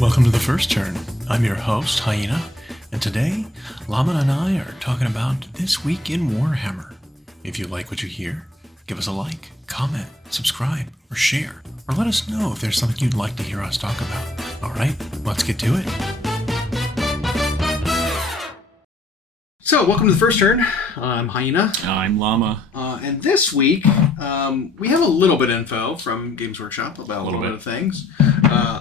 Welcome to The First Turn. I'm your host, Hyena, and today, Llama and I are talking about This Week in Warhammer. If you like what you hear, give us a like, comment, subscribe, or share, or let us know if there's something you'd like to hear us talk about. Alright, let's get to it. So, welcome to The First Turn. I'm Hyena. I'm Llama. And this week, we have a little bit of info from Games Workshop about a little bit of things.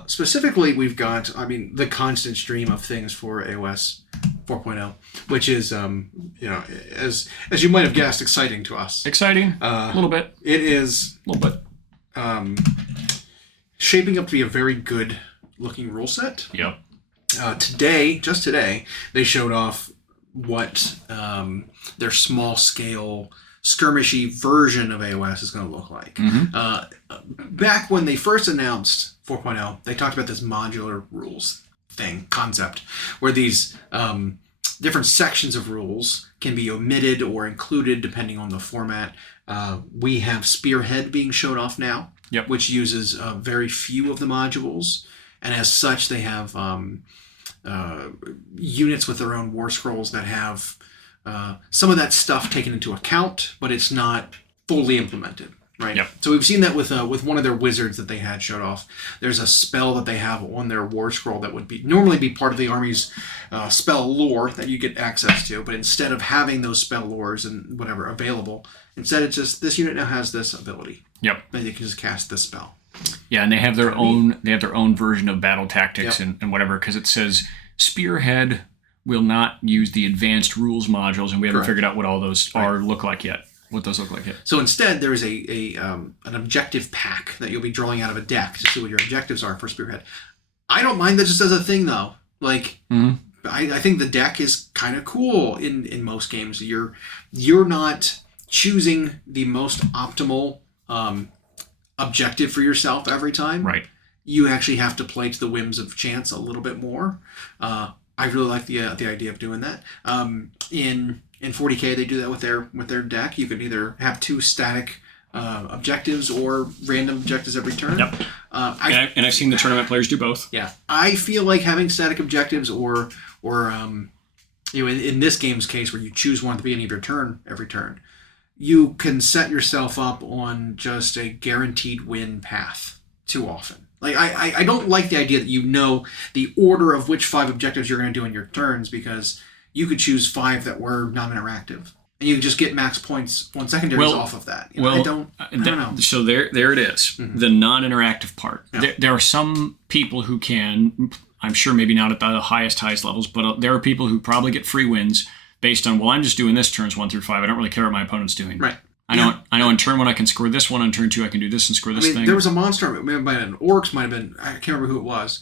Specifically, we've got, the constant stream of things for AOS 4.0, which is, as you might have guessed, exciting to us. Exciting? A little bit. It is a little bit. Shaping up to be a very good looking rule set. Yep. Just today, they showed off what their small-scale, skirmishy version of AOS is going to look like. Mm-hmm. Back when they first announced 4.0, they talked about this modular rules concept, where these different sections of rules can be omitted or included depending on the format. We have Spearhead being showed off now, yep, which uses very few of the modules, and as such, they have units with their own war scrolls that have some of that stuff taken into account, but it's not fully implemented, right? Yep. So we've seen that with one of their wizards that they had showed off. There's a spell that they have on their war scroll that would normally be part of the army's spell lore that you get access to, but instead of having those spell lores and whatever available, instead it's just this unit now has this ability. Yep. And you can just cast this spell. Yeah, and they have their own version of battle tactics, yep, and whatever, because it says Spearhead will not use the advanced rules modules, and we haven't figured out what all those look like yet. What those look like yet. So instead, there is an objective pack that you'll be drawing out of a deck to see what your objectives are for Spearhead. I don't mind that just as a thing, though. Like, I think the deck is kind of cool in most games. You're not choosing the most optimal objective for yourself every time. Right. You actually have to play to the whims of chance a little bit more. I really like the idea of doing that. In 40K, they do that with their deck. You can either have two static objectives or random objectives every turn. Yep. And I've seen the tournament players do both. Yeah. I feel like having static objectives or in this game's case where you choose one at the beginning of your turn every turn, you can set yourself up on just a guaranteed win path too often. Like, I don't like the idea that you know the order of which 5 objectives you're going to do in your turns, because you could choose 5 that were non-interactive. And you could just get max points on secondaries off of that. I don't know. So there it is, the non-interactive part. Yeah. There are some people who can, I'm sure maybe not at the highest levels, but there are people who probably get free wins based on, I'm just doing this turns 1 through 5. I don't really care what my opponent's doing. Right. I know in turn 1 I can score this one, on turn 2 I can do this and score this thing. There was a monster, it might have been Orcs, might have been, I can't remember who it was,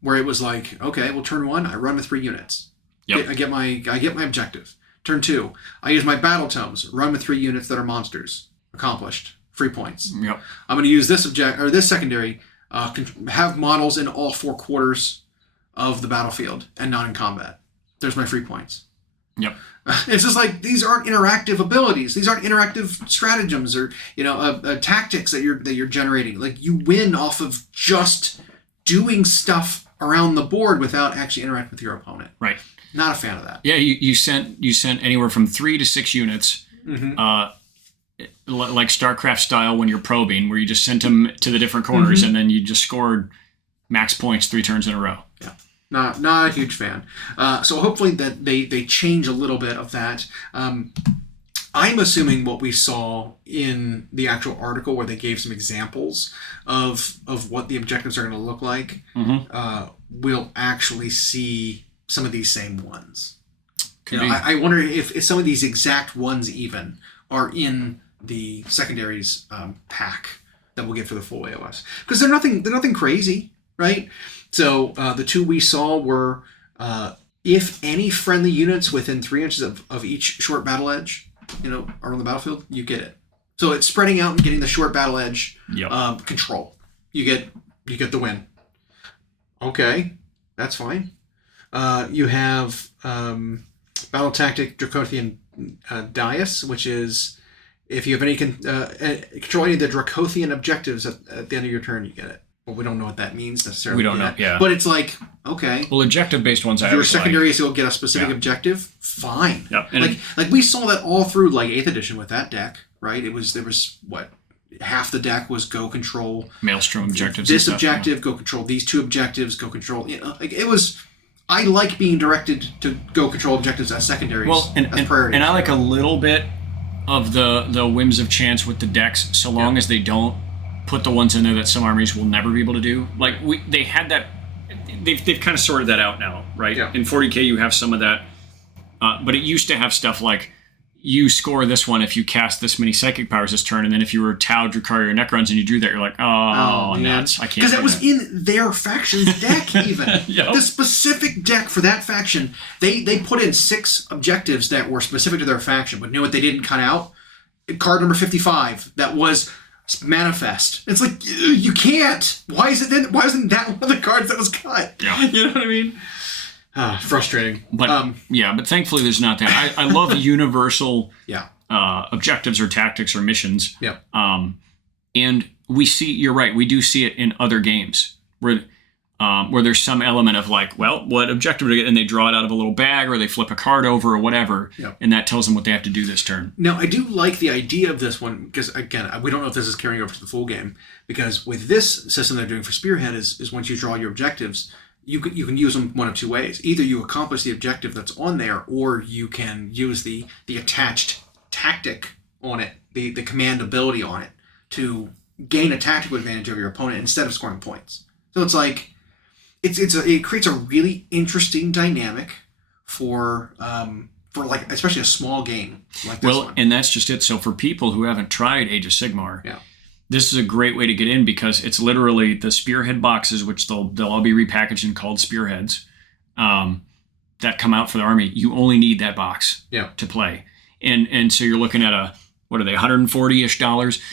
where it was like, okay, well, turn 1, I run with 3 units. Yep. I get my objective. Turn 2, I use my battle tomes, run with 3 units that are monsters. Accomplished. Free points. Yep. I'm going to use this secondary, have models in all 4 quarters of the battlefield and not in combat. There's my free points. Yep. It's just like, these aren't interactive abilities. These aren't interactive stratagems or tactics that you're generating. Like, you win off of just doing stuff around the board without actually interacting with your opponent. Right. Not a fan of that. Yeah, you sent anywhere from 3 to 6 units, like StarCraft style when you're probing, where you just sent them to the different corners and then you just scored max points 3 turns in a row. Yeah. Not a huge fan. So hopefully that they change a little bit of that. I'm assuming what we saw in the actual article, where they gave some examples of what the objectives are going to look like, we'll actually see some of these same ones. I wonder if some of these exact ones even are in the secondaries pack that we'll get for the full AOS, because they're nothing crazy, right? So the 2 we saw were, if any friendly units within 3 inches of each short battle edge, are on the battlefield, you get it. So it's spreading out and getting the short battle edge control. You get the win. Okay, that's fine. You have battle tactic Dracothian Dais, which is if you have any control any of the Dracothian objectives at the end of your turn, you get it. Well, we don't know what that means necessarily. We don't know, yeah. But it's like, okay. Well, objective-based ones Your secondary is to get a specific objective, fine. Yep. Like we saw that all through like 8th edition with that deck, right? There was what? Half the deck was go control Maelstrom objectives. This objective, go control these 2 objectives, go control. Like it was. I like being directed to go control objectives as secondaries. Well, and I like a little bit of the whims of chance with the decks, so long as they don't put the ones in there that some armies will never be able to do. Like they had that. They've kind of sorted that out now, right? Yeah. In 40K, you have some of that, but it used to have stuff like you score this one if you cast this many psychic powers this turn, and then if you were Tau, Drukhari, or Necrons and you drew that, you're like, nuts. I can't. Because that was in their faction's deck, even. Yep. The specific deck for that faction, they put in 6 objectives that were specific to their faction, but knew what they didn't cut out? Card number 55, that was Manifest. It's like, you can't. Why isn't that one of the cards that was cut? Yeah. You know what I mean? Frustrating. But but thankfully there's not that. I love universal objectives or tactics or missions. Yeah. And we see, you're right, we do see it in other games where there's some element of like, well, what objective do I get? And they draw it out of a little bag or they flip a card over or whatever. Yeah. And that tells them what they have to do this turn. Now, I do like the idea of this one because, again, we don't know if this is carrying over to the full game, because with this system they're doing for Spearhead is once you draw your objectives, you can use them one of 2 ways. Either you accomplish the objective that's on there, or you can use the attached tactic on it, the command ability on it, to gain a tactical advantage over your opponent instead of scoring points. So it's like it creates a really interesting dynamic for like especially a small game like this one. And that's just it. So for people who haven't tried Age of Sigmar, this is a great way to get in because it's literally the Spearhead boxes, which they'll all be repackaged and called Spearheads, that come out for the army. You only need that box to play. And so you're looking at what are they, $140-ish?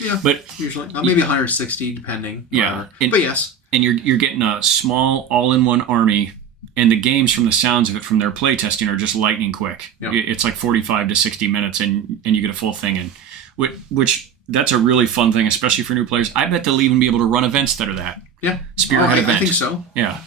Yeah, but usually. Maybe 160 depending. Yeah. But yes. And you're getting a small all-in-one army, and the games, from the sounds of it, from their play testing, are just lightning quick. Yeah. It's like 45 to 60 minutes, and you get a full thing in, which that's a really fun thing, especially for new players. I bet they'll even be able to run events that are that. Yeah. Spearhead event. I think so. Yeah.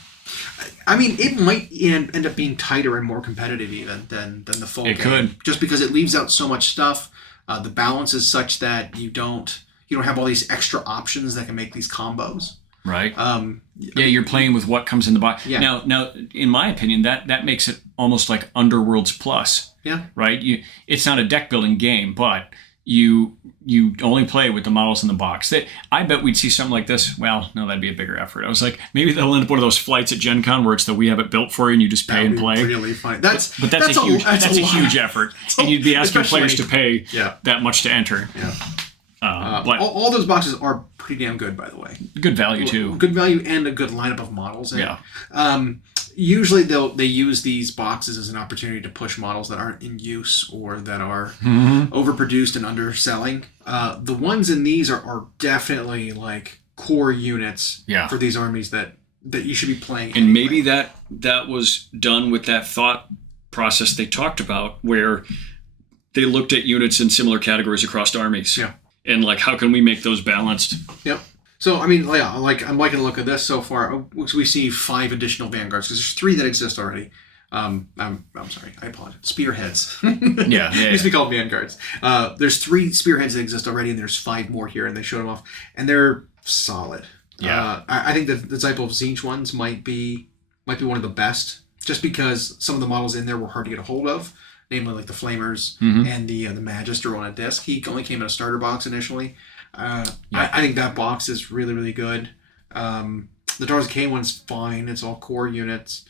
I mean, it might end up being tighter and more competitive even than the full game. It could. Just because it leaves out so much stuff. The balance is such that you don't have all these extra options that can make these combos. Right. You're playing with what comes in the box. Yeah. Now, in my opinion, that makes it almost like Underworlds Plus. Yeah. Right. It's not a deck building game, but you only play with the models in the box. I bet we'd see something like this. Well, no, that'd be a bigger effort. I was like, maybe they'll end up one of those flights at Gen Con where it's we have it built for you and you just pay and play. Really fun. That's a huge effort, and you'd be asking players to pay that much to enter. Yeah. But all those boxes are pretty damn good, by the way. Good value too. Good value and a good lineup of models. Usually they use these boxes as an opportunity to push models that aren't in use or that are overproduced and underselling. The ones in these are definitely like core units for these armies that you should be playing. And anyway. Maybe that was done with that thought process they talked about, where they looked at units in similar categories across armies. Yeah. And like, how can we make those balanced? Yep. So, I mean, I'm liking the look of this so far. We see 5 additional Vanguards, because there's 3 that exist already. I'm sorry, I apologize. Spearheads. Yeah. Used to be called Vanguards. There's 3 Spearheads that exist already, and there's 5 more here, and they showed them off. And they're solid. Yeah. I think the Disciple of Tzeentch ones might be one of the best, just because some of the models in there were hard to get a hold of. Namely, like the Flamers and the Magister on a disc. He only came in a starter box initially. I think that box is really, really good. The Daughters of Cain one's fine. It's all core units.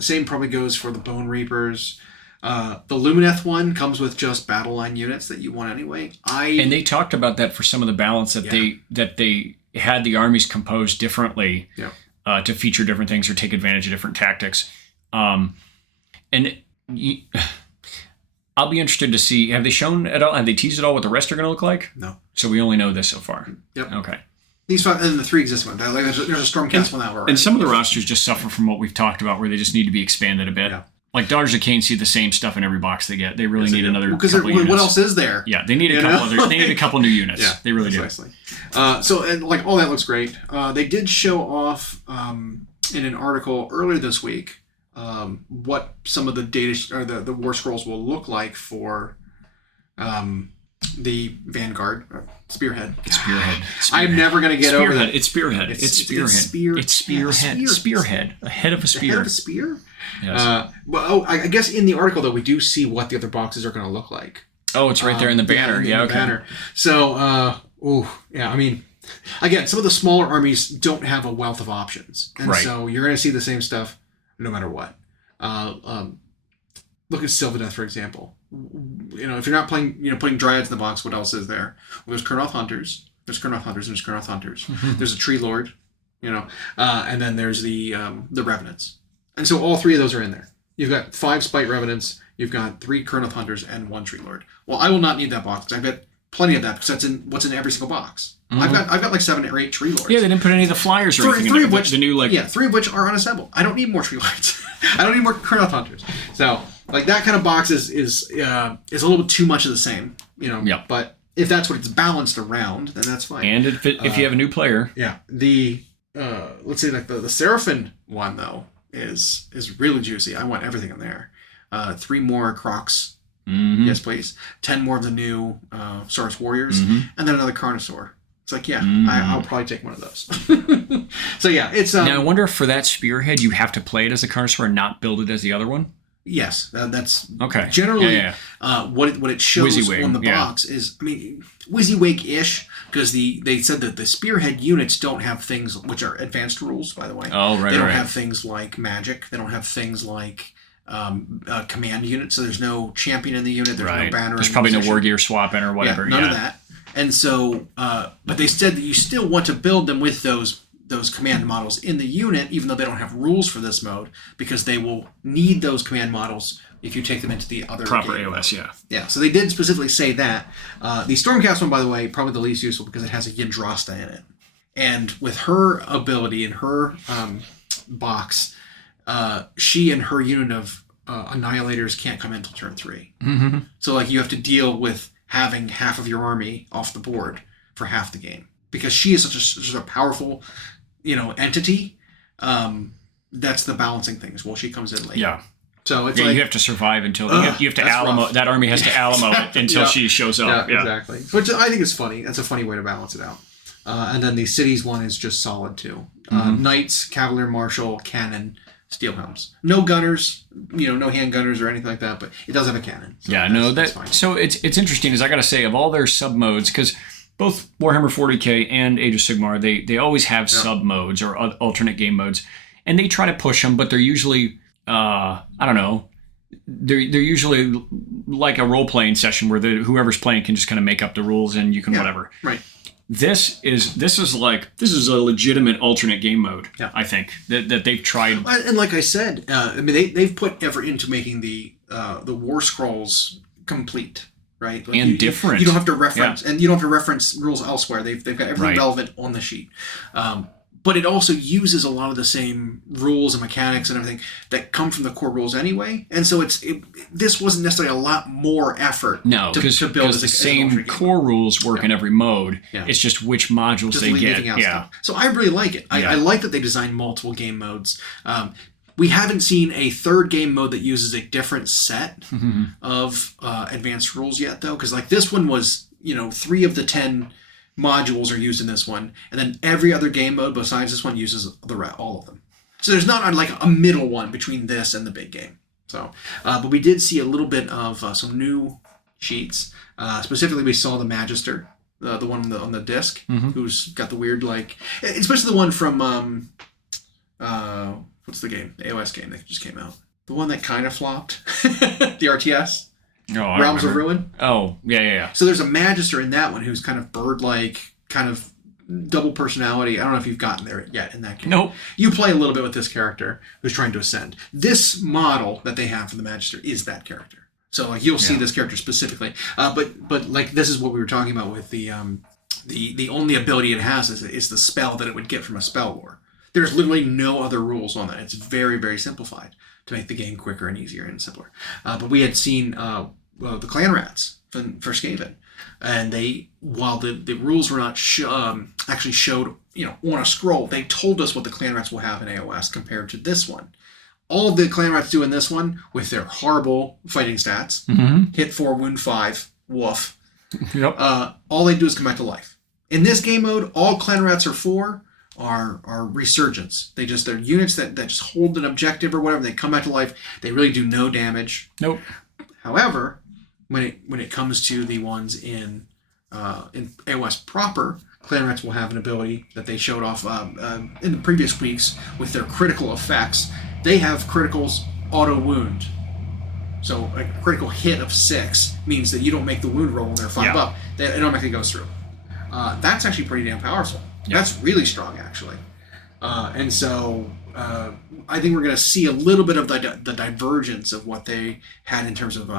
Same probably goes for the Bone Reapers. The Lumineth one comes with just battle line units that you want anyway. And they talked about that for some of the balance that they had the armies composed differently to feature different things or take advantage of different tactics. I'll be interested to see, have they shown at all, have they teased at all what the rest are going to look like? No. So we only know this so far. Yep. Okay. These 5, and the 3 existing ones. There's a Stormcast one out already. And some of the rosters just suffer from what we've talked about, where they just need to be expanded a bit. Yeah. Like Daughters of Cain see the same stuff in every box they get. They really need another because couple units. what else is there? Yeah, they need a couple other. They need a couple new units. Yeah, they really precisely. do. So and like all that looks great. They did show off in an article earlier this week what some of the data or the War Scrolls will look like for the Vanguard Spearhead. Spearhead. I'm never going to get over that. It's Spearhead. It's Spearhead. It's Spearhead. Spearhead. A head of a spear. A head of a spear? Yes. I guess in the article, though, we do see what the other boxes are going to look like. Oh, it's right there in the banner. Yeah, okay. Banner. So, I mean, again, some of the smaller armies don't have a wealth of options. And so you're going to see the same stuff no matter what. Look at Sylvaneth, for example. If you're not playing, putting Dryads in the box, what else is there? Well, there's Kurnoth Hunters. There's Kurnoth Hunters and there's Kurnoth Hunters. There's a Tree Lord, and then there's the Revenants. And so all three of those are in there. You've got 5 Spite Revenants, you've got 3 Kurnoth Hunters, and 1 Tree Lord. Well, I will not need that box. I've got plenty of that because that's what's in every single box. I've got like 7 or 8 Tree Lords. Yeah, they didn't put any of the flyers or anything. 3 of which, the new 3 of which are unassembled. I don't need more Tree Lords. I don't need more Kurnoth Hunters. So, like, that kind of box is a little bit too much of the same, Yeah. But if that's what it's balanced around, then that's fine. And if you have a new player. Yeah. The let's say like the Seraphim one though is really juicy. I want everything in there. 3 more Crocs. Mm-hmm. Yes, please. 10 more of the new Saurus Warriors, and then another Carnosaur. It's like, I'll probably take one of those. So yeah, it's now I wonder if for that Spearhead you have to play it as a Carnosaur and not build it as the other one. Yes, that's okay. Generally, what it shows WYSIWYG, on the box is, I mean, WYSIWYG-ish, because they said that the Spearhead units don't have things which are advanced rules, by the way. Oh, right, They don't have things like magic. They don't have things like command units. So there's no champion in the unit. There's no banner. There's probably no war gear swapping or whatever. None of that. And so, but they said that you still want to build them with those command models in the unit, even though they don't have rules for this mode, because they will need those command models if you take them into the other proper game AOS, mode. Yeah, so they did specifically say that. The Stormcast one, by the way, probably the least useful because it has a Yndrasta in it. And with her ability in her box, she and her unit of Annihilators can't come in until turn 3. Mm-hmm. So like you have to deal with having half of your army off the board for half the game. Because she is such a powerful, entity. That's the balancing things. Well, she comes in late. Yeah. So it's you have to survive until you have to Alamo. Rough. That army has to Alamo it until she shows up. Yeah, exactly. Which I think is funny. That's a funny way to balance it out. And then the cities one is just solid too. Knights, Cavalier, Marshal, Cannon, Steel Helms. No gunners, no handgunners or anything like that. But it does have a cannon. So that's fine. So it's interesting. Is I got to say of all their sub modes because. Both Warhammer 40K and Age of Sigmar, they always have sub modes or alternate game modes, and they try to push them, but they're usually I don't know, they're usually like a role playing session where whoever's playing can just kind of make up the rules and you can whatever. Right. This is a legitimate alternate game mode. Yeah. I think that they've tried. And like I said, they've put effort into making the War Scrolls complete. Right, and different. You don't have to reference, and you don't have to reference rules elsewhere. They've got everything relevant on the sheet, but it also uses a lot of the same rules and mechanics and everything that come from the core rules anyway. And so this wasn't necessarily a lot more effort. No, because the same core rules work in every mode. Yeah. It's just which modules they get. Stuff. So I really like it. I like that they designed multiple game modes. We haven't seen a third game mode that uses a different set of advanced rules yet, though, because like this one was, 3 of the 10 modules are used in this one, and then every other game mode besides this one uses all of them. So there's not like a middle one between this and the big game. So, but we did see a little bit of some new sheets. Specifically, we saw the Magister, the one on the disc, who's got the weird especially the one from what's the game? The AOS game that just came out. The one that kind of flopped. The RTS. Oh, Realms of Ruin. Oh, yeah. So there's a Magister in that one who's kind of bird-like, kind of double personality. I don't know if you've gotten there yet in that game. Nope. You play a little bit with this character who's trying to ascend. This model that they have for the Magister is that character. So you'll see this character specifically. But like this is what we were talking about with the only ability it has is the spell that it would get from a spell lore. There's literally no other rules on that. It's very, very simplified. to make the game quicker and easier and simpler. But we had seen the clan rats for Skaven, and while the rules were not actually showed on a scroll, they told us what the clan rats will have in AOS compared to this one. All the clan rats do in this one, with their horrible fighting stats, hit 4, wound 5, woof. Yep. All they do is come back to life. In this game mode, all clan rats are resurgence. They're units that just hold an objective or whatever. They come back to life. They really do no damage. Nope. However, when it comes to the ones in AOS proper, clan rats will have an ability that they showed off in the previous weeks with their critical effects. They have criticals auto wound. So a critical hit of 6 means that you don't make the wound roll when they're 5 up. It automatically goes through. That's actually pretty damn powerful. Yeah. That's really strong, actually. And so I think we're going to see a little bit of the divergence of what they had in terms of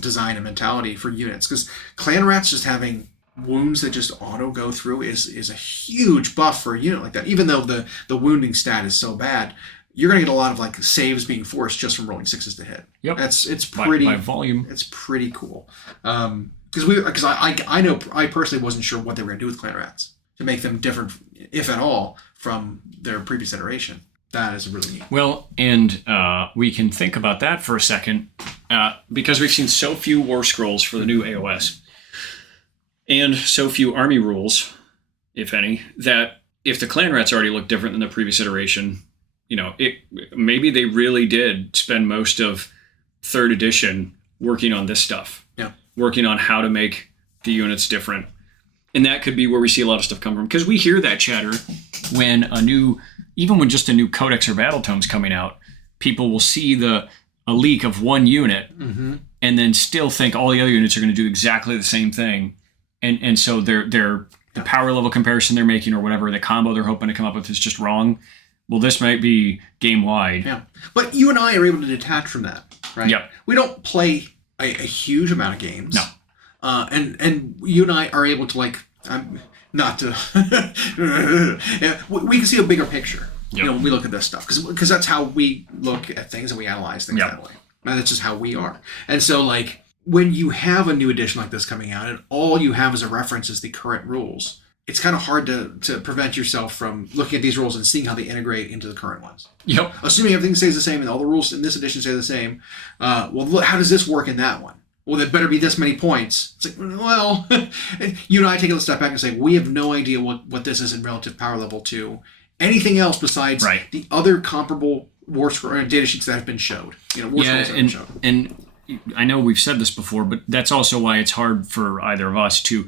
design and mentality for units. Because clan rats just having wounds that just auto go through is a huge buff for a unit like that. Even though the wounding stat is so bad, you're going to get a lot of like saves being forced just from rolling 6s to hit. Yep. It's pretty by volume. It's pretty cool. Because I personally wasn't sure what they were going to do with clan rats to make them different, if at all, from their previous iteration. That is really neat. Well, and we can think about that for a second, because we've seen so few war scrolls for the new AOS, and so few army rules, if any, that if the clan rats already look different than the previous iteration, maybe they really did spend most of 3rd edition working on this stuff. Yeah. Working on how to make the units different. And that could be where we see a lot of stuff come from. Because we hear that chatter when even when just a new codex or battle tome's coming out, people will see a leak of one unit and then still think all the other units are going to do exactly the same thing. And so the power level comparison they're making or whatever, the combo they're hoping to come up with is just wrong. Well, this might be game-wide. Yeah. But you and I are able to detach from that, right? Yep. We don't play a huge amount of games. No. And you and I are able to, like, not to... we can see a bigger picture, when we look at this stuff. Because that's how we look at things and we analyze things that way. And that's just how we are. And so, like, when you have a new edition like this coming out and all you have as a reference is the current rules, it's kind of hard to prevent yourself from looking at these rules and seeing how they integrate into the current ones. Yep. Assuming everything stays the same and all the rules in this edition stay the same, well, how does this work in that one? Well, there better be this many points. It's like, well, you and I take a step back and say, we have no idea what this is in relative power level to anything else besides the other comparable war scroll data sheets that have been showed. War scrolls that have been showed. And I know we've said this before, but that's also why it's hard for either of us to...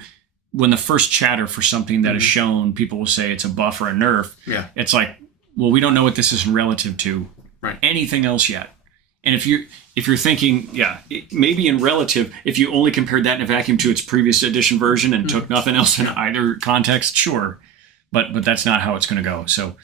When the first chatter for something that is shown, people will say it's a buff or a nerf. Yeah. It's like, well, we don't know what this is relative to anything else yet. And if you're thinking, maybe in relative, if you only compared that in a vacuum to its previous edition version and took nothing else in either context, sure. But that's not how it's going to go. So,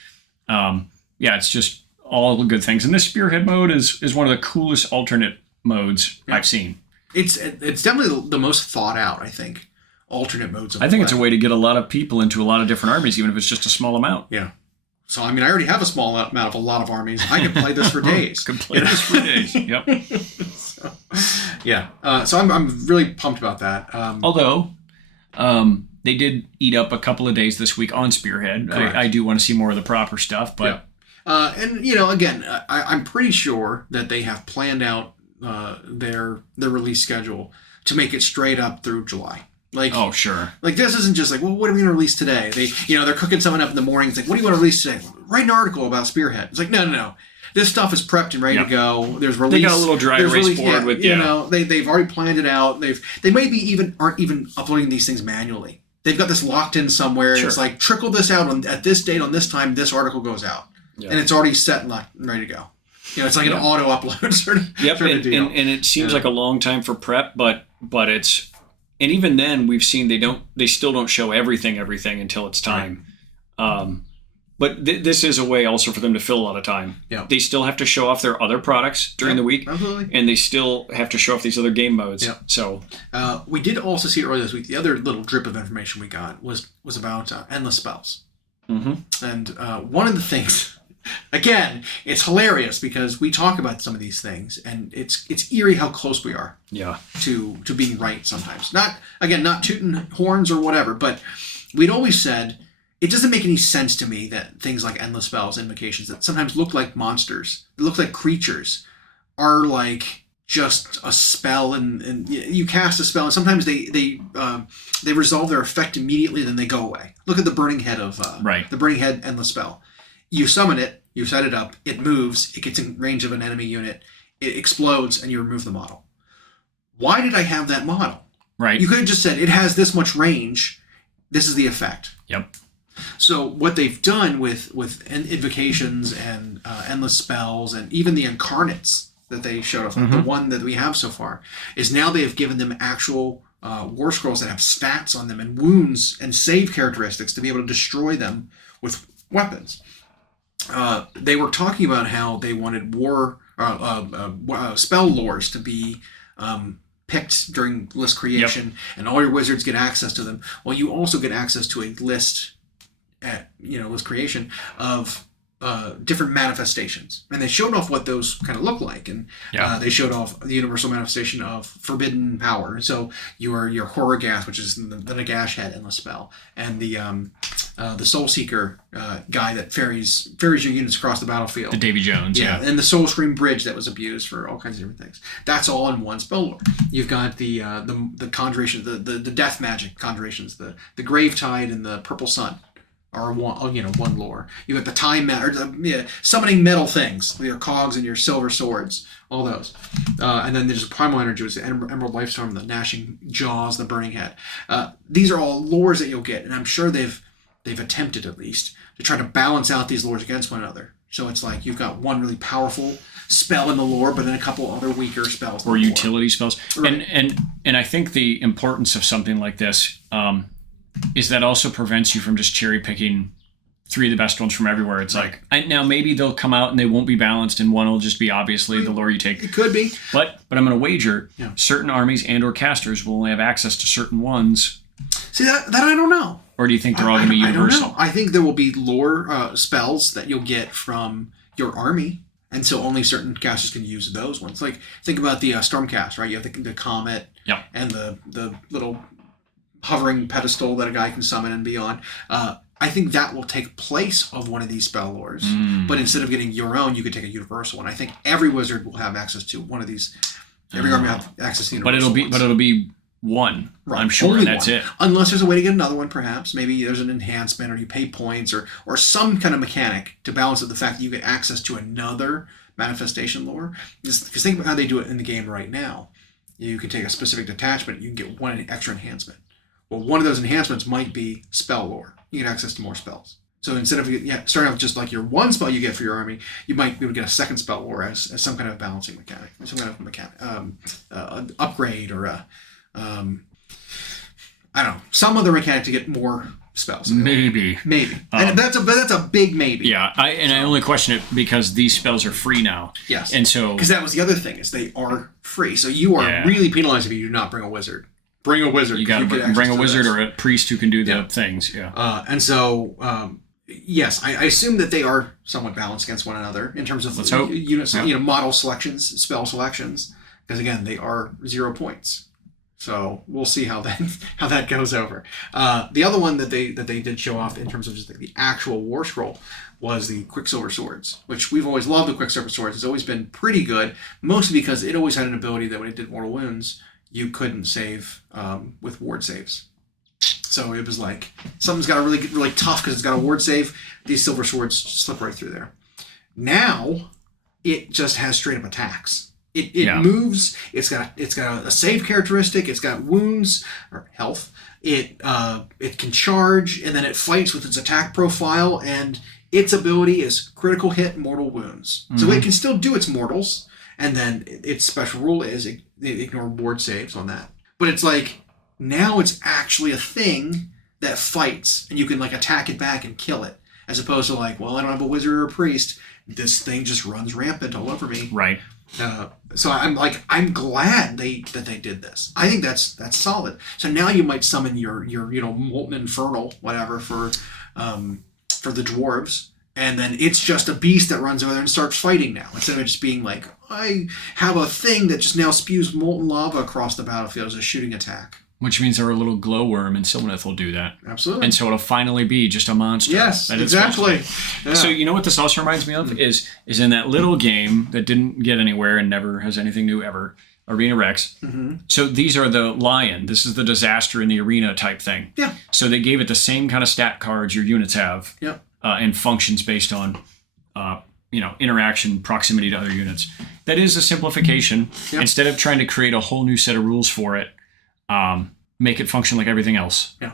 it's just all the good things. And this Spearhead mode is one of the coolest alternate modes I've seen. It's definitely the most thought out, I think. Alternate modes of I think it's a way to get a lot of people into a lot of different armies, even if it's just a small amount. Yeah. So, I mean, I already have a small amount of a lot of armies. I can play this for days. Yep. So I'm really pumped about that. Although, they did eat up a couple of days this week on Spearhead. I do want to see more of the proper stuff, but... And, again, I'm pretty sure that they have planned out their release schedule to make it straight up through July. Like, oh, sure. Like, this isn't just like, well, what are we going to release today? They're cooking someone up in the morning. It's like, what do you want to release today? Write an article about Spearhead. It's like, no. This stuff is prepped and ready to go. There's release. They got a little dry erase board with, they've already planned it out. They maybe aren't even uploading these things manually. They've got this locked in somewhere. Sure. It's like, trickle this out at this date, on this time, this article goes out. Yeah. And it's already set and ready to go. It's like an auto upload sort of deal. And it seems like a long time for prep, but it's... And even then, we've seen they still don't show everything until it's time. Right. But this is a way also for them to fill a lot of time. Yeah. They still have to show off their other products during the week. Absolutely. And they still have to show off these other game modes. Yeah. So we did also see earlier this week, the other little drip of information we got was about endless spells. Mm-hmm. And one of the things Again, it's hilarious because we talk about some of these things, and it's eerie how close we are to being right sometimes. Not tooting horns or whatever, but we'd always said it doesn't make any sense to me that things like endless spells, invocations that sometimes look like monsters, look like creatures, are like just a spell, and you cast a spell, and sometimes they resolve their effect immediately, then they go away. Look at the Burning Head the Burning Head endless spell. You summon it, you set it up, it moves, it gets in range of an enemy unit, it explodes, and you remove the model. Why did I have that model? Right. You could have just said, it has this much range, this is the effect. Yep. So what they've done with invocations and endless spells, and even the incarnates that they showed us, the one that we have so far, is now they have given them actual war scrolls that have stats on them and wounds and save characteristics to be able to destroy them with weapons. They were talking about how they wanted spell lores to be picked during list creation, and all your wizards get access to them. Well, you also get access to a list at list creation of different manifestations, and they showed off what those kind of look like, and they showed off the universal manifestation of forbidden power. So your horror gas, which is the Nagash head endless spell, and the Soul Seeker guy that ferries your units across the battlefield. The Davy Jones, and the Soul Scream Bridge that was abused for all kinds of different things. That's all in one spell lore. You've got the conjuration, the death magic conjurations, the Gravetide and the Purple Sun are one lore. You got the time summoning metal things, your cogs and your silver swords, all those, and then there's Primal Energy, which is the Emerald Lifestorm, the Gnashing Jaws, the Burning Head. These are all lores that you'll get, and I'm sure they've attempted at least to try to balance out these lores against one another. So it's like you've got one really powerful spell in the lore, but then a couple other weaker spells or utility spells. Right. And I think the importance of something like this is that also prevents you from just cherry picking 3 of the best ones from everywhere. It's now maybe they'll come out and they won't be balanced, and one will just be obviously the lore you take. It could be, but I'm going to wager certain armies and or casters will only have access to certain ones. See that I don't know. Or do you think they're all going to be universal? I don't know. I think there will be lore spells that you'll get from your army, and so only certain casters can use those ones. Like, think about the Stormcast, right? You have the Comet and the little hovering pedestal that a guy can summon and be on. I think that will take place of one of these spell lores. But instead of getting your own, you could take a universal one. I think every wizard will have access to one of these. Every army will have access to universal But it'll be one, right. I'm sure, only and that's one. it. Unless there's a way to get another one, perhaps. Maybe there's an enhancement, or you pay points, or some kind of mechanic to balance out the fact that you get access to another manifestation lore. Because think about how they do it in the game right now. You can take a specific detachment, you can get one extra enhancement. Well, one of those enhancements might be spell lore. You get access to more spells. So instead of starting off with just like your one spell you get for your army, you might be able to get a second spell lore as some kind of balancing mechanic, some kind of upgrade, or I don't know, some other mechanic to get more spells. Maybe. And that's a big maybe. Yeah, I only question it because these spells are free now. Yes. And so, because that was the other thing, is they are free. So you are really penalized if you do not bring a wizard. Bring a wizard. You got to bring a wizard or a priest who can do the things. Yeah. And so, yes, I assume that they are somewhat balanced against one another in terms of units, model selections, spell selections. Because again, they are 0 points. So we'll see how that goes over. The other one that they did show off in terms of just the actual war scroll was the Quicksilver Swords, which we've always loved. The Quicksilver Swords has always been pretty good, mostly because it always had an ability that when it did mortal wounds, you couldn't save with ward saves. So it was like something's got a really tough because it's got a ward save. These silver swords slip right through there. Now it just has straight up attacks. It moves. It's got a save characteristic. It's got wounds or health. It can charge, and then it fights with its attack profile, and its ability is critical hit, mortal wounds. Mm-hmm. So it can still do its mortals, and then its special rule is ignore ward saves on that. But it's like now it's actually a thing that fights, and you can like attack it back and kill it, as opposed to like, well, I don't have a wizard or a priest. This thing just runs rampant all over me. Right. So I'm glad that they did this. I think that's solid. So now you might summon your Molten Infernal whatever for the dwarves, And then it's just a beast that runs over there and starts fighting now. Instead of it just being like, I have a thing that just now spews molten lava across the battlefield as a shooting attack. Which means they're a little glowworm, and Sylvaneth will do that. Absolutely. And so it'll finally be just a monster. Yes, exactly. Yeah. So you know what this also reminds me of is in that little game that didn't get anywhere and never has anything new ever, Arena Rex. Mm-hmm. So these are the lion. This is the disaster in the arena type thing. Yeah. So they gave it the same kind of stat cards your units have. Yep. And functions based on, interaction, proximity to other units. That is a simplification. Yep. Instead of trying to create a whole new set of rules for it, make it function like everything else. Yeah.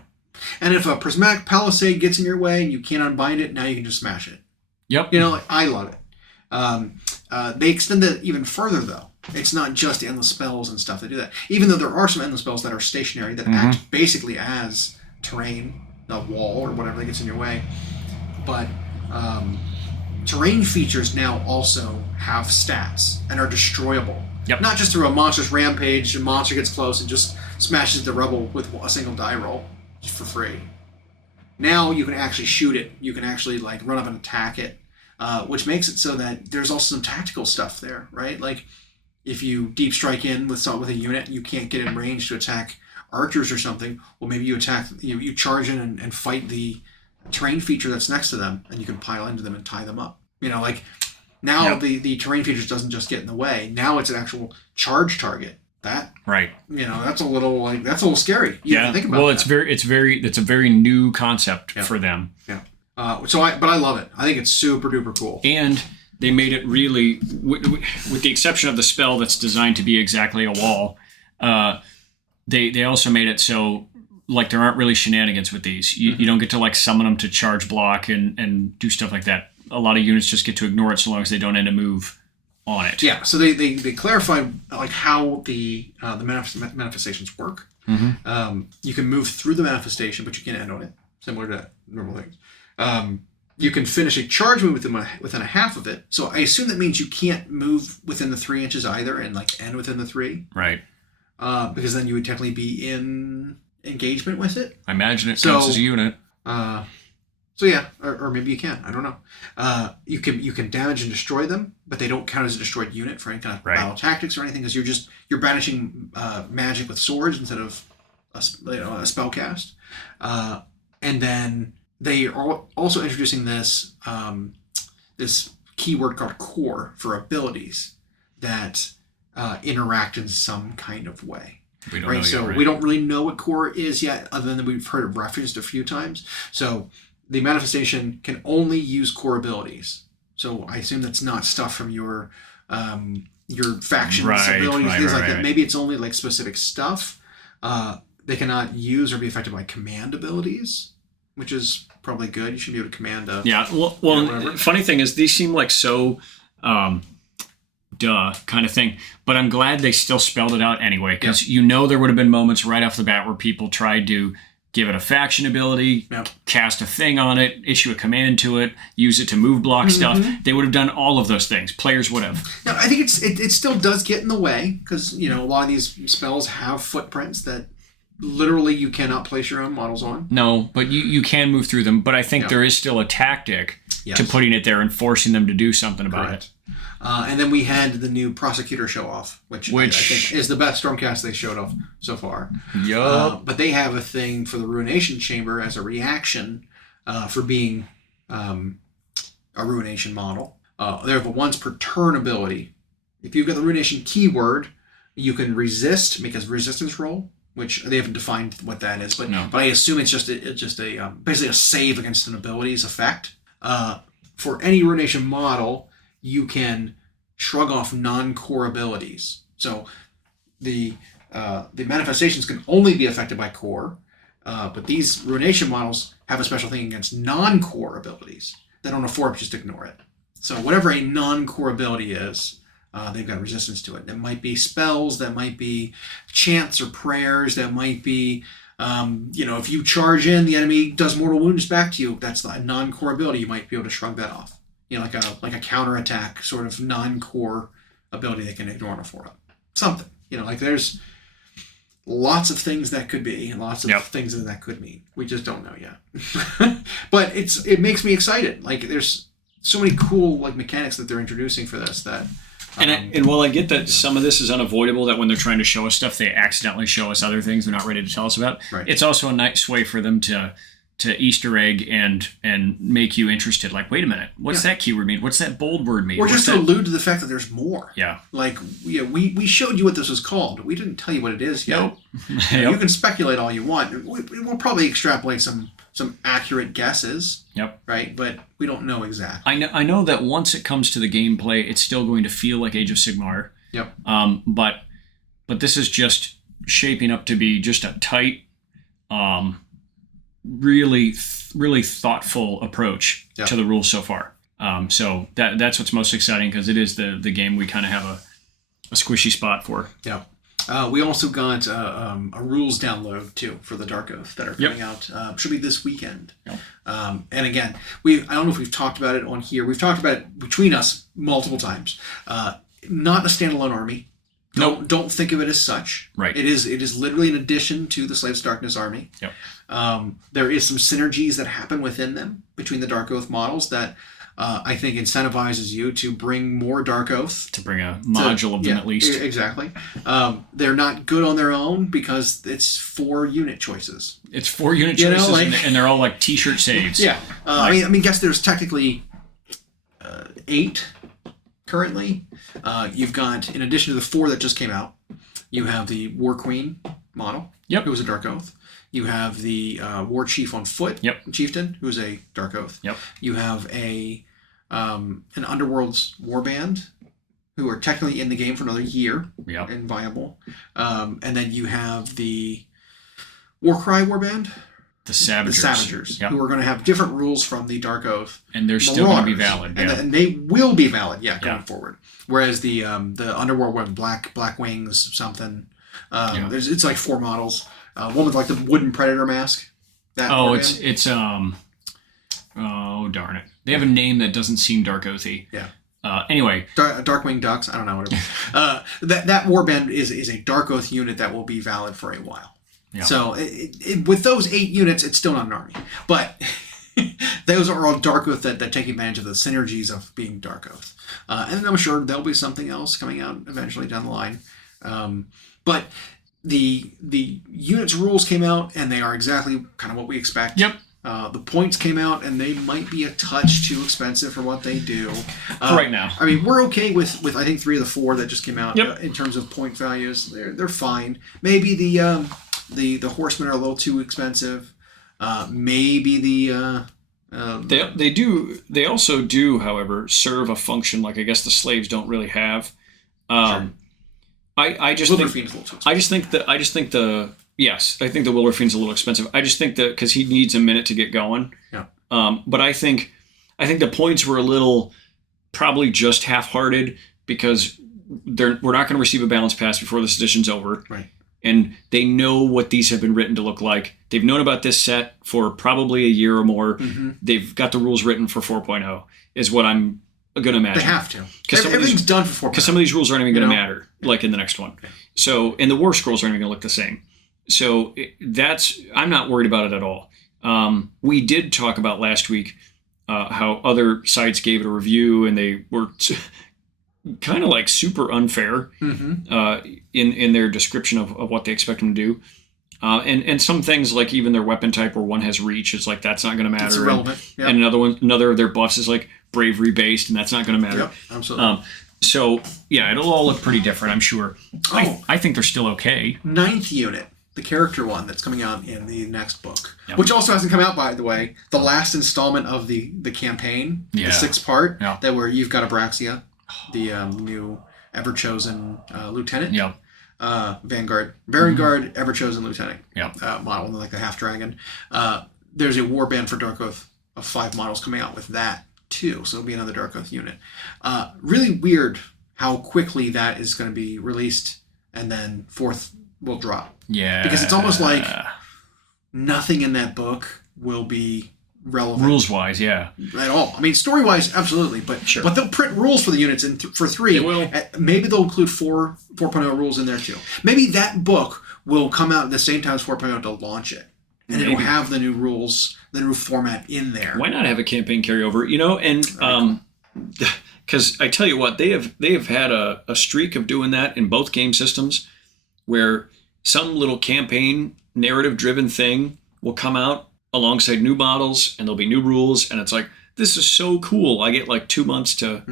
And if a prismatic palisade gets in your way and you can't unbind it, now you can just smash it. Yep. I love it. They extend it even further, though. It's not just endless spells and stuff that do that. Even though there are some endless spells that are stationary, that act basically as terrain, a wall or whatever that gets in your way. But terrain features now also have stats and are destroyable. Yep. Not just through a monstrous rampage, a monster gets close and just smashes the rubble with a single die roll just for free. Now you can actually shoot it. You can actually run up and attack it, which makes it so that there's also some tactical stuff there, right? Like if you deep strike in with a unit and you can't get in range to attack archers or something, well, maybe you charge in and fight the terrain feature that's next to them, and you can pile into them and tie them up. Now the terrain features doesn't just get in the way. Now it's an actual charge target. That right. That's a little scary. You have to think about well, that. it's a very new concept for them. Yeah. But I love it. I think it's super duper cool. And they made it really, with the exception of the spell that's designed to be exactly a wall. They also made it so there aren't really shenanigans with these. You don't get to summon them to charge block and do stuff like that. A lot of units just get to ignore it so long as they don't end a move on it. Yeah, so they clarified how the manifestations work. Mm-hmm. You can move through the manifestation, but you can't end on it, similar to normal things. You can finish a charge move within a half of it. So I assume that means you can't move within the 3 inches either and end within the 3. Right. Because then you would technically be in engagement with it. I imagine it counts as a unit. So yeah, or maybe you can. I don't know. You can damage and destroy them, but they don't count as a destroyed unit for any kind of battle tactics or anything, because you're banishing magic with swords instead of a spell cast. And then they are also introducing this this keyword called core for abilities that interact in some kind of way. We don't know yet, right? We don't really know what core is yet, other than we've heard it referenced a few times. So the manifestation can only use core abilities. So I assume that's not stuff from your faction's abilities, things like that. Maybe it's only specific stuff. They cannot use or be affected by command abilities, which is probably good. You should be able to command a... Yeah, well funny thing is these seem so... duh kind of thing, but I'm glad they still spelled it out anyway, because there would have been moments right off the bat where people tried to give it a faction ability, cast a thing on it, issue a command to it, use it to move block stuff. They would have done all of those things. Players would have. Now, I think it still does get in the way, because a lot of these spells have footprints that literally you cannot place your own models on. No, but you can move through them. But I think there is still a tactic to putting it there and forcing them to do something about it. And then we had the new Prosecutor show off, which I think is the best Stormcast they showed off so far. Yup. But they have a thing for the Ruination Chamber as a reaction for being a Ruination model. They have a once per turn ability. If you've got the Ruination keyword, you can resist, make a resistance roll, which they haven't defined what that is. But I assume it's just a basically a save against an ability's effect. For any Ruination model, you can shrug off non-core abilities. So the manifestations can only be affected by core, but these Ruination models have a special thing against non-core abilities. That on a 4-up just ignore it. So whatever a non-core ability is, they've got resistance to it. That might be spells, that might be chants or prayers, that might be if you charge in, the enemy does mortal wounds back to you. That's a non-core ability. You might be able to shrug that off. Like a counterattack sort of non-core ability they can ignore on a 4-up. Something. There's lots of things that could be, and lots of things that could mean. We just don't know yet. But it makes me excited. There's so many cool like mechanics that they're introducing for this that. And while I get that some of this is unavoidable, that when they're trying to show us stuff, they accidentally show us other things they're not ready to tell us about. Right. It's also a nice way for them to Easter egg and make you interested. Like, wait a minute, what's that keyword mean? What's that bold word mean? Or what's just to allude to the fact that there's more. Yeah. Like, we showed you what this was called. We didn't tell you what it is yet. Nope. You can speculate all you want. We'll probably extrapolate some accurate guesses. Yep. Right? But we don't know exactly. I know that once it comes to the gameplay, it's still going to feel like Age of Sigmar. Yep. But this is just shaping up to be just a tight, really thoughtful approach to the rules so far. So that's what's most exciting, because it is the game we kind of have a squishy spot for. Yeah. We also got a rules download too for the Darkoath that are coming out. Should be this weekend. Yep. And again, I don't know if we've talked about it on here. We've talked about it between us multiple times. Not a standalone army. Don't think of it as such. Right. It is literally an addition to the Slaves of Darkness army. Yep. There is some synergies that happen within them between the Darkoath models that I think incentivizes you to bring more Darkoath. To bring a module of them at least. Exactly. They're not good on their own because it's 4 unit choices. It's 4 unit choices, and they're all like t-shirt saves. Yeah. I mean, guess there's technically 8 currently. You've got, in addition to the 4 that just came out, you have the War Queen model. Yep. Who was a Darkoath. You have the War Chief on foot. Yep. Chieftain, who's a Darkoath. Yep. You have an Underworld's Warband, who are technically in the game for another year. Yep. And viable. And then you have the Warcry Warband. The Savagers. Who are going to have different rules from the Darkoath. And they're still going to be valid. And they will be valid, going forward. Whereas the Underworld one, Black Wings, something. It's like 4 models. One with like the wooden predator mask. It's oh darn it! They have a name that doesn't seem Darkoathy. Yeah. Anyway, Darkwing Ducks. I don't know what it is. That warband is a Darkoath unit that will be valid for a while. Yeah. So with those 8 units, it's still not an army, but those are all Darkoath that take advantage of the synergies of being Darkoath. And I'm sure there'll be something else coming out eventually down the line. But the units rules came out, and they are exactly kind of what we expect. Yep. The points came out, and they might be a touch too expensive for what they do. Right now. I mean, we're okay with I think 3 of the 4 that just came out. Yep. In terms of point values. They're fine. Maybe the horsemen are a little too expensive. Maybe they also do, however, serve a function like I guess the slaves don't really have. Sure. I just think the Wilder Fiend's a little expensive. I just think that because he needs a minute to get going. Yeah. But I think the points were a little probably just half-hearted because we're not going to receive a balance pass before this edition's over. Right. And they know what these have been written to look like. They've known about this set for probably a year or more. Mm-hmm. They've got the rules written for 4.0 is what I'm going to imagine. They have to. Everything's done for 4.0. Because some of these rules aren't even going to matter, like in the next one. Okay. So, and the war scrolls aren't even going to look the same. So I'm not worried about it at all. We did talk about last week how other sites gave it a review, and they were kind of like super unfair in their description of what they expect them to do. And some things like even their weapon type where one has reach, it's like that's not going to matter. It's irrelevant. Yep. And another of their buffs is like bravery based, and that's not going to matter. Yep, absolutely. So yeah, it'll all look pretty different, I'm sure. I think they're still okay. 9th unit, the character one that's coming out in the next book, which also hasn't come out, by the way. The last installment of the campaign, the 6th part, that where you've got Abraxia, the new ever-chosen lieutenant. Yeah. Vanguard, ever-chosen lieutenant model, like the half-dragon. There's a warband for Darkoath of 5 models coming out with that, too. So it'll be another Darkoath unit. Really weird how quickly that is going to be released, and then 4th will drop. Yeah. Because it's almost like nothing in that book will be relevant. Rules-wise, yeah. At all. I mean, story-wise, absolutely. But sure. But they'll print rules for the units for 3. They will. Maybe they'll include 4.0 rules in there, too. Maybe that book will come out at the same time as 4.0 to launch it. and it'll have the new rules, the new format in there. Why not have a campaign carryover? And because I tell you what, they have had a streak of doing that in both game systems, where some little campaign narrative driven thing will come out alongside new models, and there'll be new rules, and it's like, this is so cool. I get like 2 months to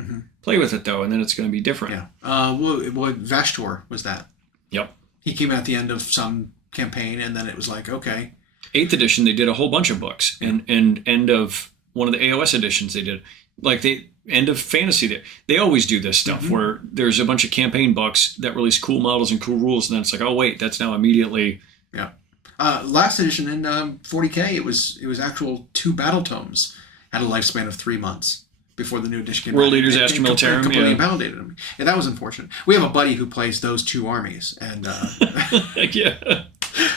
play with it though, and then it's going to be different. Yeah. Well, Vashtor was that. Yep. He came at the end of some campaign, and then it was like, okay. 8th edition, they did a whole bunch of books, and end of one of the AOS editions, they did like end of fantasy. They always do this stuff where there's a bunch of campaign books that release cool models and cool rules, and then it's like, oh wait, that's now immediately. Yeah. Last edition in 40K, it was actual 2 battle tomes. Had a lifespan of 3 months before the new edition came out. World Leaders Astra Militarum, completely invalidated them. Yeah, that was unfortunate. We have a buddy who plays those 2 armies, and Yeah.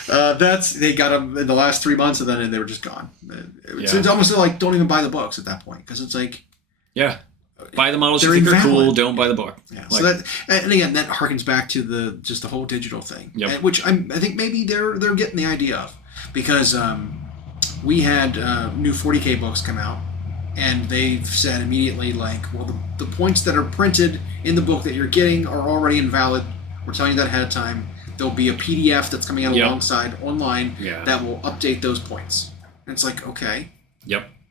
they got them in the last 3 months, and then they were just gone. It's almost like don't even buy the books at that point, because it's like, yeah, buy the models you think are cool. Don't buy the book. Yeah. So that, and again, that harkens back to the whole digital thing, which I think maybe they're getting the idea of, because we had new 40K books come out, and they've said immediately, like, well, the points that are printed in the book that you're getting are already invalid. We're telling you that ahead of time. There'll be a PDF that's coming out alongside online that will update those points. And it's like, okay,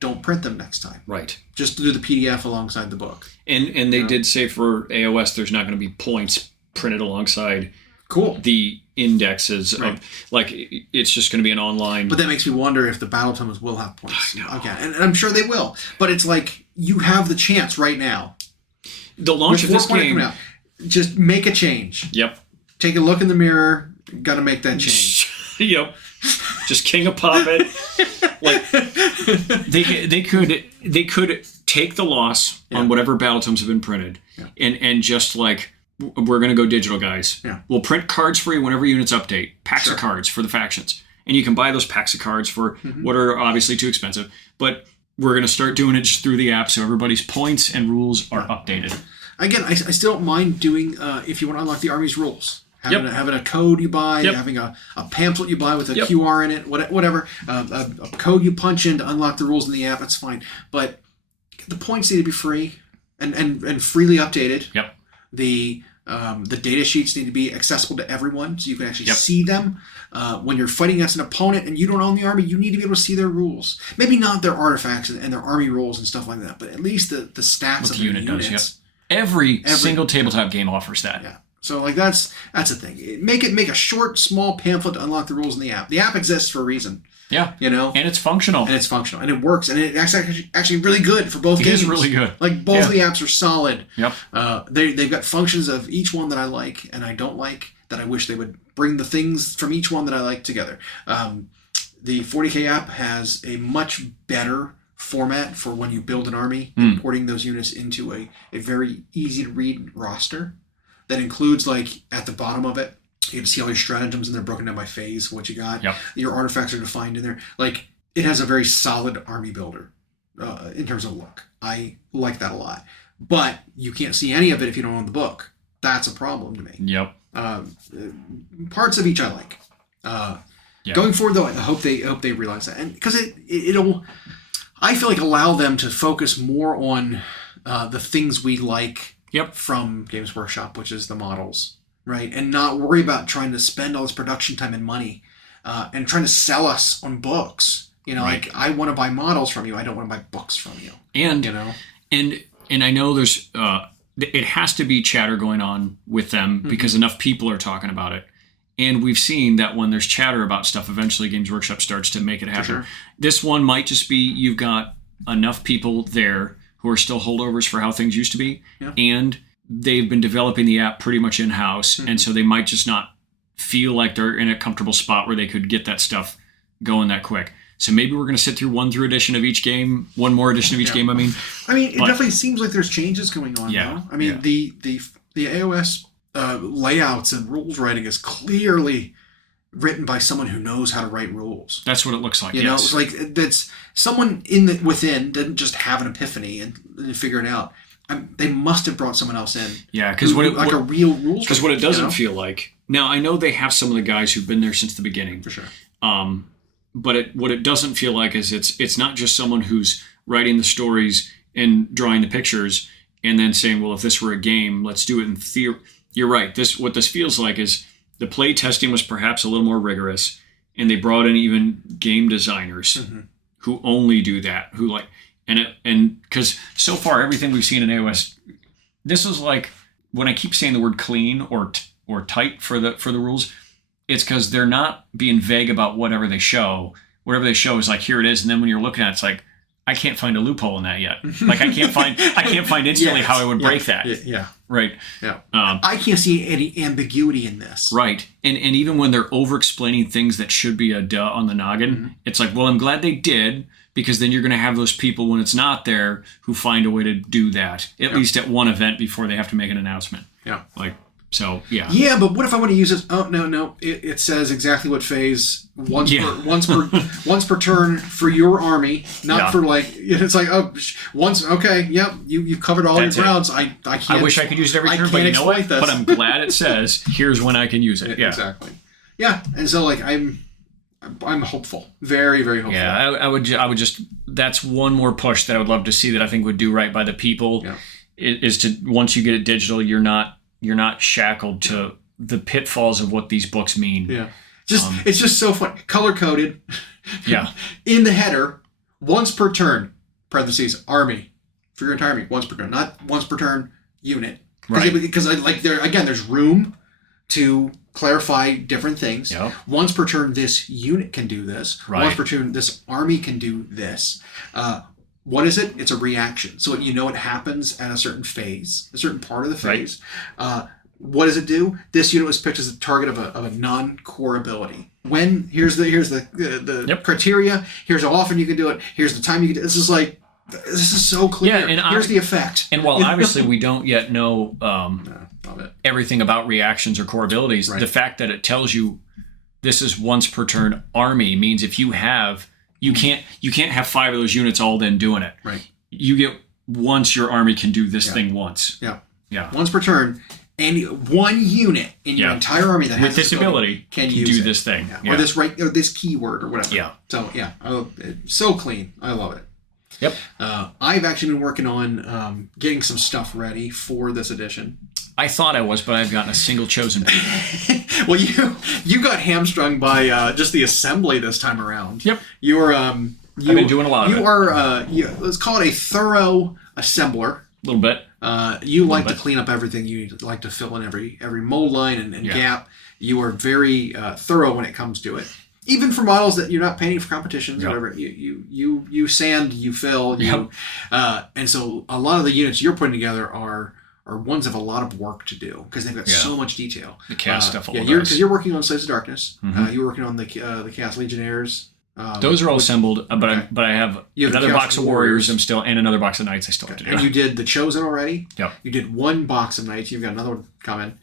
don't print them next time. Right. Just do the PDF alongside the book. And they did say for AOS, there's not going to be points printed alongside the indexes of, like, it's just going to be an online. But that makes me wonder if the battle tomes will have points. Okay, and I'm sure they will. But it's like, you have the chance right now. The launch of this game. Just make a change. Yep. Take a look in the mirror. Got to make that change. Yep. Just king of pop it. Like, they could take the loss on whatever battle tomes have been printed, and just like, we're going to go digital, guys. Yeah. We'll print cards for you whenever units update. Packs of cards for the factions. And you can buy those packs of cards for what are obviously too expensive. But we're going to start doing it just through the app, so everybody's points and rules are updated. Again, I still don't mind doing, if you want to unlock the army's rules. Having a code you buy, having a pamphlet you buy with a QR in it, whatever. A code you punch in to unlock the rules in the app, that's fine. But the points need to be free and freely updated. Yep. The data sheets need to be accessible to everyone, so you can actually see them. When you're fighting against an opponent and you don't own the army, you need to be able to see their rules. Maybe not their artifacts and their army rules and stuff like that, but at least the stats of the units. Does, Every single tabletop game offers that. Yeah. So like that's the thing. Make a short, small pamphlet to unlock the rules in the app. The app exists for a reason. Yeah. And it's functional. And it works. And it's actually really good for both games. It is really good. Like, both of the apps are solid. Yep. They've got functions of each one that I like and I don't like, that I wish they would bring the things from each one that I like together. The 40K app has a much better format for when you build an army, importing those units into a very easy to read roster that includes, like, at the bottom of it, you can see all your stratagems, and they're broken down by phase, what you got. Yep. Your artifacts are defined in there. Like, it has a very solid army builder in terms of look. I like that a lot. But you can't see any of it if you don't own the book. That's a problem to me. Yep. Parts of each I like. Going forward, though, I hope they realize that, and because it'll, I feel like, allow them to focus more on the things we like from Games Workshop, which is the models, right? And not worry about trying to spend all this production time and money and trying to sell us on books. Like, I want to buy models from you. I don't want to buy books from you. And and I know there's it has to be chatter going on with them because enough people are talking about it. And we've seen that when there's chatter about stuff, eventually Games Workshop starts to make it happen. Sure. This one might just be you've got enough people there who are still holdovers for how things used to be, and they've been developing the app pretty much in-house, and so they might just not feel like they're in a comfortable spot where they could get that stuff going that quick. So maybe we're going to sit through one more edition of each game. It definitely seems like there's changes going on. Yeah. Though. The AOS layouts and rules writing is clearly written by someone who knows how to write rules. That's what it looks like. It's like that's someone within didn't just have an epiphany and figure it out. They must have brought someone else in. Yeah, because a real rules. Because what it doesn't feel like. Now I know they have some of the guys who've been there since the beginning. For sure. what it doesn't feel like is it's not just someone who's writing the stories and drawing the pictures and then saying, well, if this were a game, let's do it in theory. You're right. What this feels like is the play testing was perhaps a little more rigorous, and they brought in even game designers who only do that, who like, and because so far everything we've seen in AOS, this is like, when I keep saying the word clean or tight for the rules, it's because they're not being vague about whatever they show. Whatever they show is like, here it is, and then when you're looking at it, it's like, I can't find a loophole in that yet. Like I can't find instantly how I would break that. Yeah. Right. Yeah. I can't see any ambiguity in this. Right. And even when they're over explaining things that should be a duh on the noggin, it's like, well, I'm glad they did, because then you're going to have those people when it's not there who find a way to do that, at least at one event before they have to make an announcement. Yeah. Like, so, yeah. Yeah, but what if I want to use this? Oh, no. It says exactly what phase once per turn for your army, not for like, it's like, once, okay, yep, you've covered all your grounds. I can't. I wish I could use it every turn, but you know what? But I'm glad it says, here's when I can use it. Yeah. Exactly. Yeah, and so like I'm hopeful. Very, very hopeful. Yeah, I would just, that's one more push that I would love to see that I think would do right by the people, is to, once you get it digital, you're not shackled to the pitfalls of what these books mean. Yeah. It's just so fun. Color coded. Yeah. In the header, once per turn, parentheses, army. For your entire army, once per turn. Not once per turn, unit. Right. Because there's room to clarify different things. Yep. Once per turn, this unit can do this. Right. Once per turn, this army can do this. What is it? It's a reaction. So it happens at a certain phase, a certain part of the phase. Right. What does it do? This unit was picked as a target of a non-core ability. Here's the criteria. Here's how often you can do it. Here's the time you can do it. This is so clear. Yeah, and here's the effect. And while obviously we don't yet know everything about reactions or core abilities, the fact that it tells you this is once per turn army means if you have, you can't have 5 of those units all then doing it. Right. You get once your army can do this thing once. Yeah. Yeah. Once per turn, and one unit in your entire army that has this ability can do this thing. Yeah. Or this keyword or whatever. Yeah. So it's so clean. I love it. Yep. I've actually been working on getting some stuff ready for this edition. I thought I was, but I've gotten a single chosen people. Well, you got hamstrung by just the assembly this time around. Yep. I've been doing a lot of it. You are, let's call it a thorough assembler. A little bit. You like to clean up everything. You like to fill in every mold line and gap. You are very thorough when it comes to it. Even for models that you're not painting for competitions or whatever, you sand, you fill, and so a lot of the units you're putting together are ones that have a lot of work to do because they've got so much detail. The cast stuff. Because you're working on Slaves of Darkness. You're working on the Chaos Legionnaires. Those are all assembled, but I have another box of Warriors. And another box of Knights. I still have to do. And you did the Chosen already. Yep. You did one box of Knights. You've got another one coming.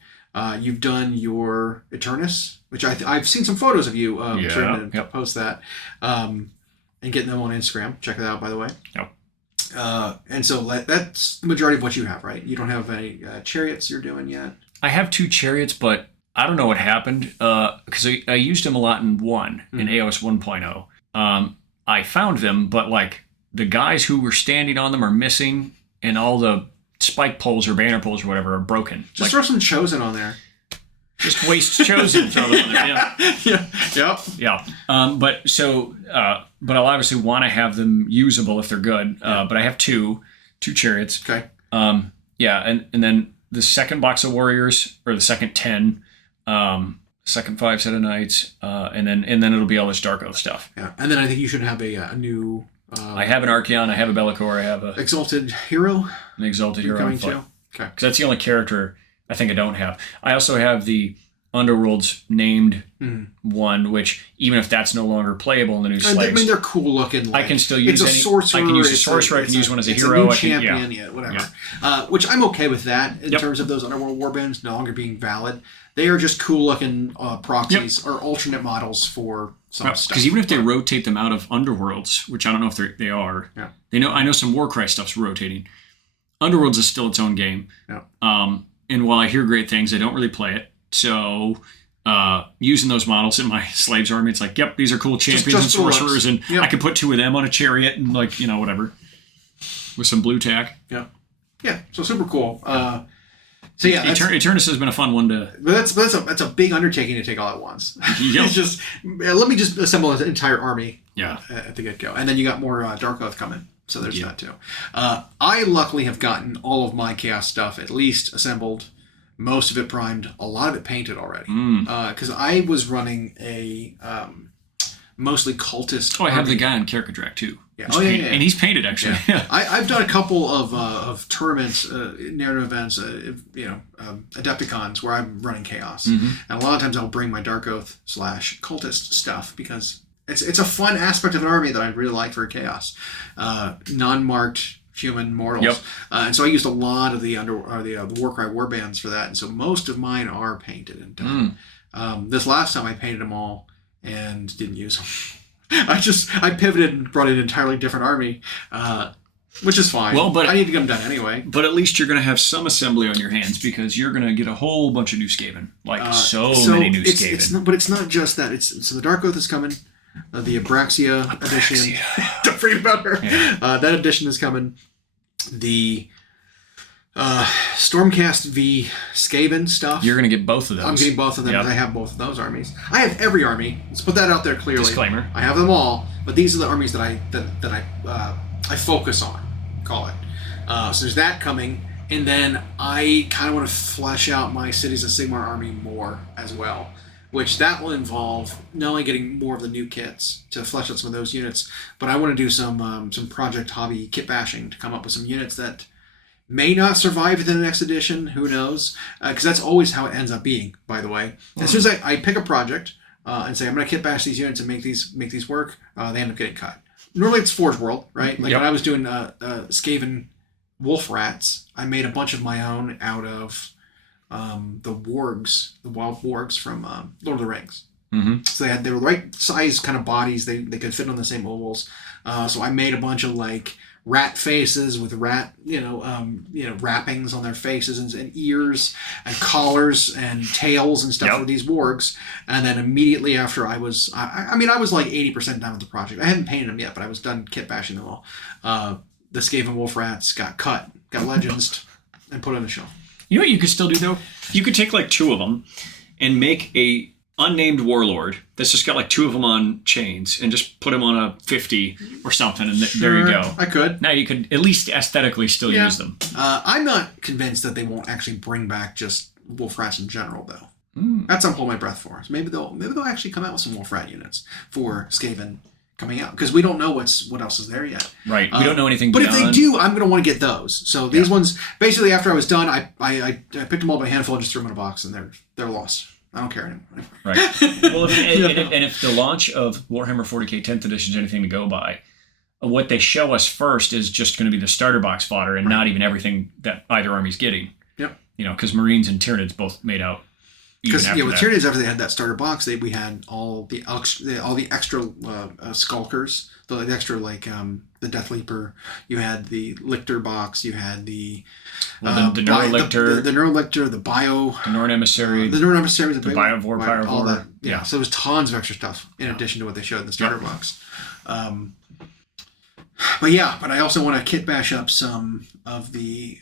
You've done your Eternus, which I've seen some photos of you. Trying to post that, and getting them on Instagram. Check that out, by the way. Yep. And so that's the majority of what you have, right? You don't have any chariots you're doing yet? I have 2 chariots, but I don't know what happened because I used them a lot in in AOS 1.0. I found them, but like the guys who were standing on them are missing, and all the spike poles or banner poles or whatever are broken. Just throw some Chosen on there. Just waste Chosen. Throw them on there. But I'll obviously want to have them usable if they're good. But I have two chariots. Okay. And then the second box of Warriors, or the second 10, second 5 set of Knights, and then it'll be all this Dark Oath stuff. Yeah, and then I think you should have a new. I have an Archeon, I have a Bellicor, I have a Exalted Hero. An Exalted Hero. Coming too. Okay. Because that's the only character I think I don't have. I also have the Underworld's named one, which even if that's no longer playable in the new slaves, I mean, they're cool looking. I can still use it's a sorcerer. I can use a sorcerer. I can use one as a hero. It's a new champion, whatever. Yeah. Which I'm okay with that in terms of those Underworld warbands no longer being valid. They are just cool looking proxies or alternate models for some stuff. Because even if they rotate them out of Underworlds, which I don't know if they are, I know some Warcry stuff's rotating. Underworlds is still its own game. Yeah. And while I hear great things, I don't really play it. So using those models in my slaves army. It's like, yep, these are cool champions and sorcerers, and I could put 2 of them on a chariot and like, whatever, with some blue tack. Yeah. Yeah. So super cool. So yeah, Eternus has been a fun one to. But that's a big undertaking to take all at once. Yep. It's just let me just assemble an entire army. Yeah. At the get go, and then you got more Darkoath coming. So there's that too. I luckily have gotten all of my Chaos stuff at least assembled. Most of it primed, a lot of it painted already. Because I was running a mostly cultist. Oh, I have the guy on Kierkegaard too. Yeah. And he's painted actually. Yeah. I've done a couple of tournaments, narrative events, Adepticons where I'm running Chaos, and a lot of times I'll bring my Darkoath / cultist stuff because it's a fun aspect of an army that I really like for Chaos, non-marked human mortals. Yep. And so I used a lot of the Warcry warbands for that, and so most of mine are painted and done. This last time I painted them all and didn't use them. I pivoted and brought in an entirely different army, which is fine. Well, but I need to get them done anyway. But at least you're going to have some assembly on your hands because you're going to get a whole bunch of new Skaven, so many new Skaven. But it's not just that. So the Darkoath is coming. The Abraxia edition. Don't forget about her. Yeah. That edition is coming. The Stormcast v Skaven stuff. You're going to get both of those. I'm getting both of them because I have both of those armies. I have every army. Let's put that out there clearly. Disclaimer. I have them all, but these are the armies that I focus on. Call it. So there's that coming, and then I kind of want to flesh out my Cities of Sigmar army more as well. Which that will involve not only getting more of the new kits to flesh out some of those units, but I want to do some Project Hobby kit bashing to come up with some units that may not survive the next edition. Who knows? Because that's always how it ends up being. By the way, as soon as I pick a project and say I'm going to kit bash these units and make these work, they end up getting cut. Normally it's Forge World, right? Like when I was doing Skaven Wolf Rats, I made a bunch of my own out of the wargs, the wild wargs from Lord of the Rings. So they were the right size kind of bodies. They could fit on the same ovals. So I made a bunch of like rat faces with rat wrappings on their faces and ears and collars and tails and stuff for these wargs. And then immediately after I was like 80% done with the project. I haven't painted them yet, but I was done kit bashing them all. The Skaven Wolf Rats got cut, got legends, and put on the shelf. You know what you could still do, though? You could take, like, 2 of them and make a unnamed warlord that's just got, like, 2 of them on chains and just put them on a 50 or something, and there you go. I could. Now you could at least aesthetically still use them. I'm not convinced that they won't actually bring back just Wolf Rats in general, though. That's what I'm holding my breath for. So maybe they'll actually come out with some Wolf Rat units for Skaven coming out, because we don't know what else is there yet. Right, we don't know anything but beyond. If they do, I'm going to want to get those. So these ones, basically after I was done, I picked them all by handful and just threw them in a box, and they're lost. I don't care anymore. Right. Well, if the launch of Warhammer 40k 10th edition is anything to go by, what they show us first is just going to be the starter box fodder and not even everything that either army's getting. Yep. Because Marines and Tyranids both made out. Because with Tyranids, after they had that starter box, we had all the extra skulkers, the extra the Death Leaper. You had the Lictor box. You had the Neurolictor, the Neurolictor, the Bio, the Norn Emissary, the Norn Emissary, the Biovore, all that. Yeah. So there was tons of extra stuff in addition to what they showed in the starter box. But I also want to kit bash up some of the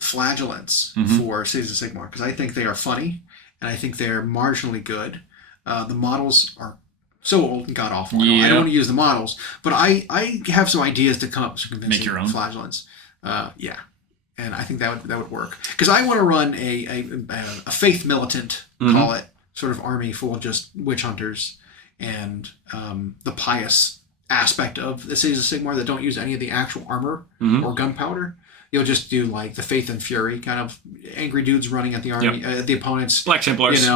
flagellants for Cities of Sigmar, because I think they are funny. And I think they're marginally good. The models are so old and god awful. I don't want to use the models, but I have some ideas to come up with some convincing flagellants. And I think that would work, because I want to run a faith militant, call it, sort of army full of just witch hunters and the pious aspect of the Cities of Sigmar that don't use any of the actual armor or gunpowder. You'll just do like the Faith and Fury kind of angry dudes running at the army, at the opponents. Black Templars.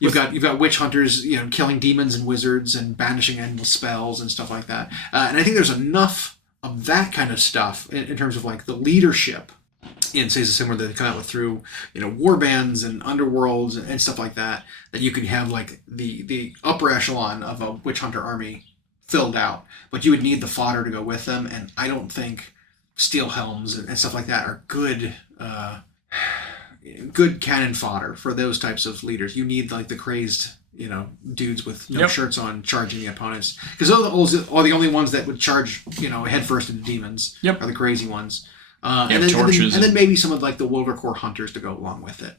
You've got witch hunters, killing demons and wizards and banishing endless spells and stuff like that. And I think there's enough of that kind of stuff in terms of like the leadership in Cities of Sigmar that they come out with through warbands and underworlds and stuff like that you could have like the upper echelon of a witch hunter army filled out, but you would need the fodder to go with them, and I don't think steel helms and stuff like that are good good cannon fodder for those types of leaders. You need like the crazed, dudes with no shirts on charging the opponents, because those are the only ones that would charge, headfirst into demons. Are the crazy ones. And then maybe some of like the Wildercore hunters to go along with it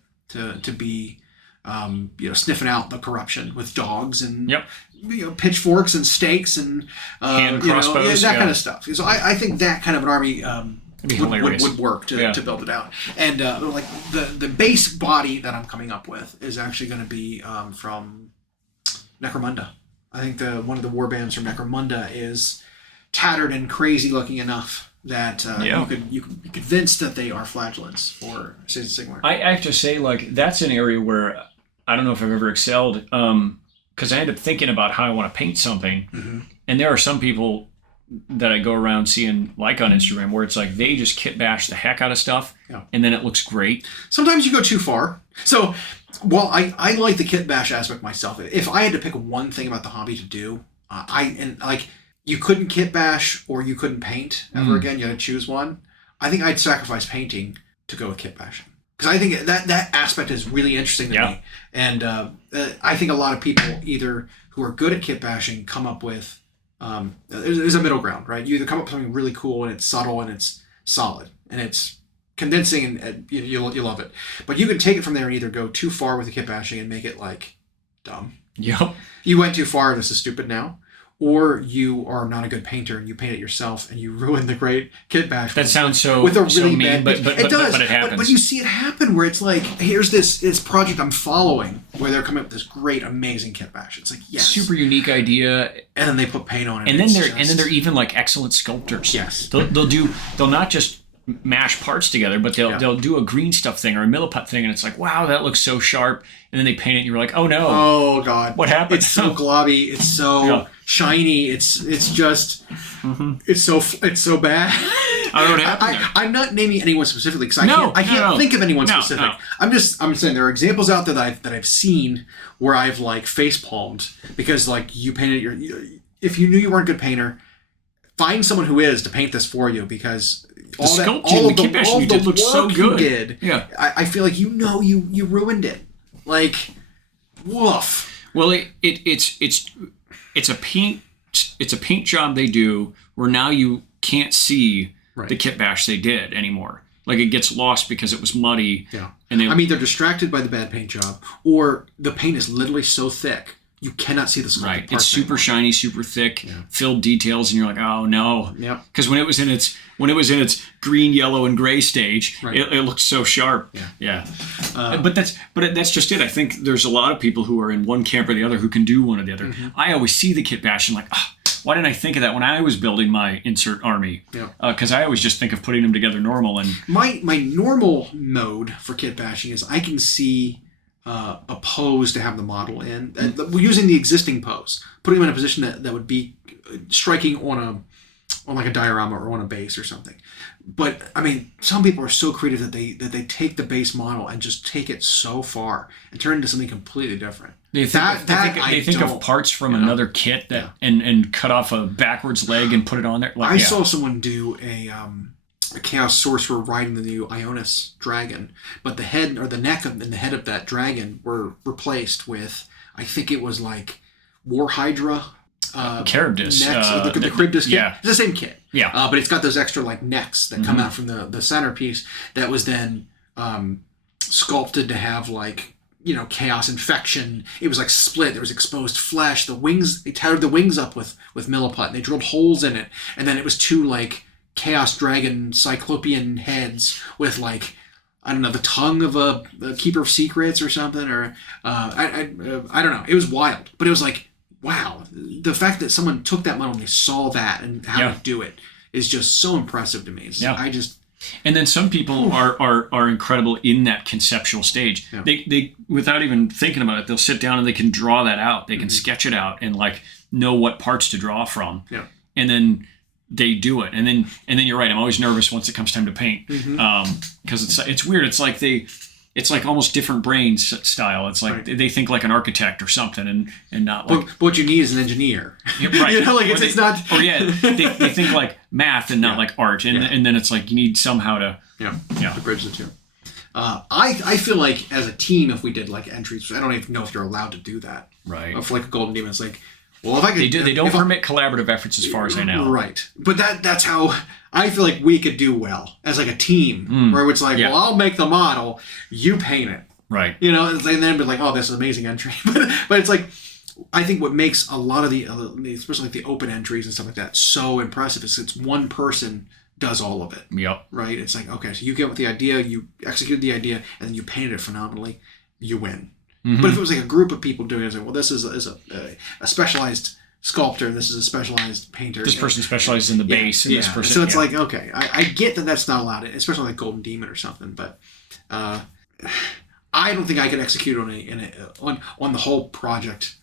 to be, sniffing out the corruption with dogs and pitchforks and stakes and hand crossbows, that kind of stuff. So I think that kind of an army would work to build it out. And like the base body that I'm coming up with is actually going to be from Necromunda. I think one of the war bands from Necromunda is tattered and crazy looking enough that you could be convinced that they are flagellants or Citizen Sigmar. I have to say, like, that's an area where I don't know if I've ever excelled, because I end up thinking about how I want to paint something, and there are some people that I go around seeing, like on Instagram, where it's like they just kit bash the heck out of stuff, and then it looks great. Sometimes you go too far. So, while I like the kit bash aspect myself, if I had to pick one thing about the hobby to do, you couldn't kit bash or you couldn't paint ever again. You had to choose one. I think I'd sacrifice painting to go with kit bashing, because I think that aspect is really interesting to me. And I think a lot of people either who are good at kit bashing come up with there's a middle ground, right? You either come up with something really cool and it's subtle and it's solid and it's convincing and you love it, but you can take it from there and either go too far with the kit bashing and make it like dumb. You went too far. This is stupid now. Or you are not a good painter and you paint it yourself and you ruin the great kit bash. That sounds so with a really so mean, bad. But it does. But it happens. But you see it happen where it's like, here's this project I'm following where they're coming up with this great, amazing kit bash. It's like, yes, super unique idea, and then they put paint on it, and then they're even like excellent sculptors. Yes, they'll not just mash parts together, but they'll do a green stuff thing or a milliput thing, and it's like, wow, that looks so sharp. And then they paint it, and you're like, oh no, oh god, what happened? It's so globby, it's so shiny, it's just it's so bad. I don't know what happened. I'm not naming anyone specifically because I can't think of anyone specific. No. I'm saying there are examples out there that I've seen where I've like face palmed because like you painted if you knew you weren't a good painter, find someone who is to paint this for you, because all of the work so good. You did, I feel like you ruined it. Like, woof. Well, it's a paint job they do where now you can't see the kit bash they did anymore. Like, it gets lost because it was muddy. Yeah. And they're distracted by the bad paint job, or the paint is literally so thick you cannot see the sculpted parts. It's super shiny, super thick, filled details, and you're like, oh no. Yeah. Because when it was in its green, yellow, and gray stage, it looked so sharp. Yeah. But that's just it. I think there's a lot of people who are in one camp or the other who can do one or the other. I always see the kit bash and like, why didn't I think of that when I was building my insert army? Because I always just think of putting them together normal. And my normal mode for kit bashing is I can see a pose to have the model in, using the existing pose, putting them in a position that would be striking on like a diorama or on a base or something. But I mean, some people are so creative that they take the base model and just take it so far and turn it into something completely different. They think of parts from another kit and cut off a backwards leg and put it on there. Like, I saw someone do a Chaos Sorcerer riding the new Ionis dragon, but the head or the neck and the head of that dragon were replaced with, I think it was like War Hydra Charybdis necks, the Charybdis kit. Yeah. It's the same kit. Yeah. But it's got those extra like necks that come out from the centerpiece that was then sculpted to have like, chaos infection. It was like split. There was exposed flesh. The wings, they tattered the wings up with milliput and they drilled holes in it. And then it was two like Chaos Dragon Cyclopean heads with like, I don't know, the tongue of a Keeper of Secrets or something, or I don't know. It was wild, but it was like, wow. The fact that someone took that model and they saw that and how to do it is just so impressive to me. And then some people are incredible in that conceptual stage. Yeah. They without even thinking about it, they'll sit down and they can draw that out. They can sketch it out and like know what parts to draw from. Yeah. And then they do it. And then you're right. I'm always nervous once it comes time to paint. Because it's weird. It's like almost different brain style. It's like they think like an architect or something and not like... But what you need is an engineer. Right. It's not... Or they think like math and not like art. And then it's like you need somehow to... to bridge the two. I feel like as a team, if we did like entries, I don't even know if you're allowed to do that. Right. For like a Golden Demon, it's like, well, if I could, they don't permit collaborative efforts as far as I know. Right. But that's how I feel like we could do well as like a team, where it's like, well, I'll make the model, you paint it. Right. You know, and then be like, oh, this is an amazing entry. But it's like, I think what makes a lot of the, especially like the open entries and stuff like that, so impressive is it's one person does all of it. Yep. Right? It's like, okay, so you get with the idea, you execute the idea, and then you painted it phenomenally, you win. Mm-hmm. But if it was like a group of people doing it, it's like, well, this is a specialized sculptor, this is a specialized painter. This person specializes in the base, and this person... So it's like, okay, I get that that's not allowed, especially like Golden Demon or something, but... I don't think I could execute on the whole project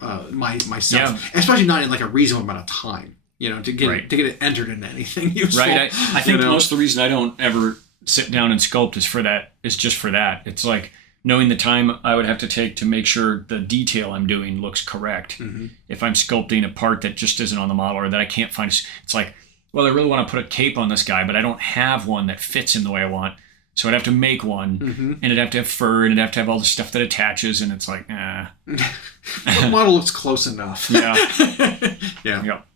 myself, especially not in like a reasonable amount of time. You know, to get it entered into anything useful. Right. I think most of the reason I don't ever sit down and sculpt is just for that. It's like knowing the time I would have to take to make sure the detail I'm doing looks correct. Mm-hmm. If I'm sculpting a part that just isn't on the model or that I can't find, it's like, well, I really want to put a cape on this guy, but I don't have one that fits in the way I want. So I'd have to make one, and it'd have to have fur, and it'd have to have all the stuff that attaches, and it's like, The model looks close enough. Yeah. Yeah. Yep.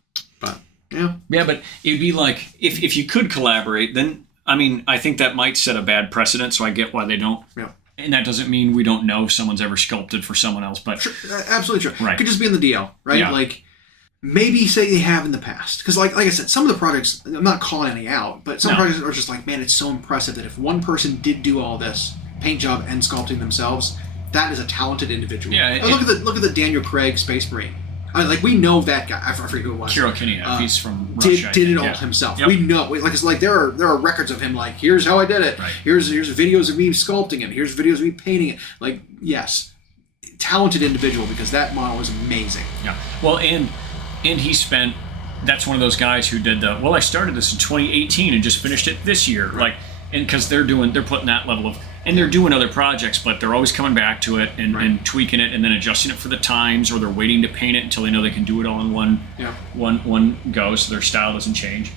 But, yeah. Yeah, but it'd be like, if you could collaborate, then, I mean, I think that might set a bad precedent, so I get why they don't. Yeah. And that doesn't mean we don't know if someone's ever sculpted for someone else, but... Sure, absolutely true. Right. It could just be in the DL, right? Yeah. Like, maybe say they have in the past. Because like I said, some of the projects, I'm not calling any out, but some projects are just like, man, it's so impressive that if one person did do all this, paint job and sculpting themselves, that is a talented individual. Yeah. Look at the Daniel Craig Space Marine. I mean, like, we know that guy. I forget who it was. Kirill Kiniev, he's from Russia. Did it all himself. Yep. We know. It's like there are records of him. Like, here's how I did it. Right. Here's videos of me sculpting it. Here's videos of me painting it. Like, yes, talented individual, because that model was amazing. Yeah. Well, and he spent. That's one of those guys who did the. Well, I started this in 2018 and just finished it this year. Right. Like, and because they're putting that level of. And they're doing other projects, but they're always coming back to it and tweaking it and then adjusting it for the times, or they're waiting to paint it until they know they can do it all in one go, so their style doesn't change.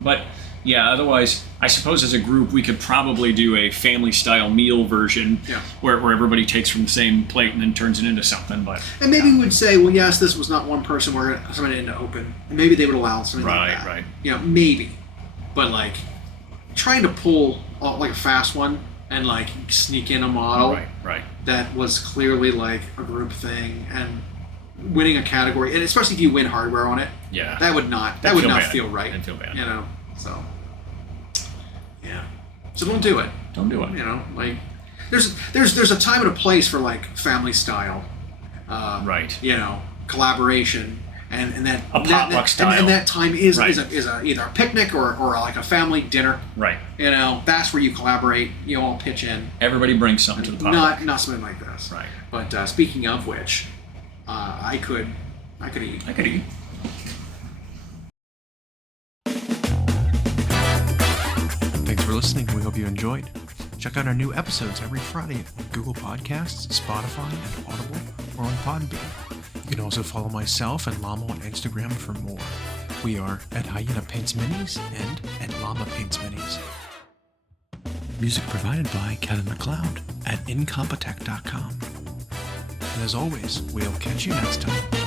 But yeah, otherwise, I suppose as a group, we could probably do a family-style meal version where everybody takes from the same plate and then turns it into something. But and maybe we would say, well, yes, this was not one person. We're going to somebody into open. And maybe they would allow something like that. Right. You know, maybe. But like trying to pull like a fast one. And like sneak in a model that was clearly like a group thing, and winning a category, and especially if you win hardware on it, that would not feel right. That'd feel bad. You know, so yeah, so don't do it. Don't do it. You know, like there's a time and a place for like family style, you know, collaboration. And that a potluck style, and that time is either a picnic or like a family dinner. Right. You know, that's where you collaborate. You all pitch in. Everybody brings something to the potluck. Not something like this. Right. But speaking of which, I could eat. I could eat. Thanks for listening. We hope you enjoyed. Check out our new episodes every Friday on Google Podcasts, Spotify, and Audible, or on Podbean. You can also follow myself and Llama on Instagram for more. We are at Hyena Paints Minis and at Llama Paints Minis. Music provided by Ken McLeod at incompetech.com. And as always, we'll catch you next time.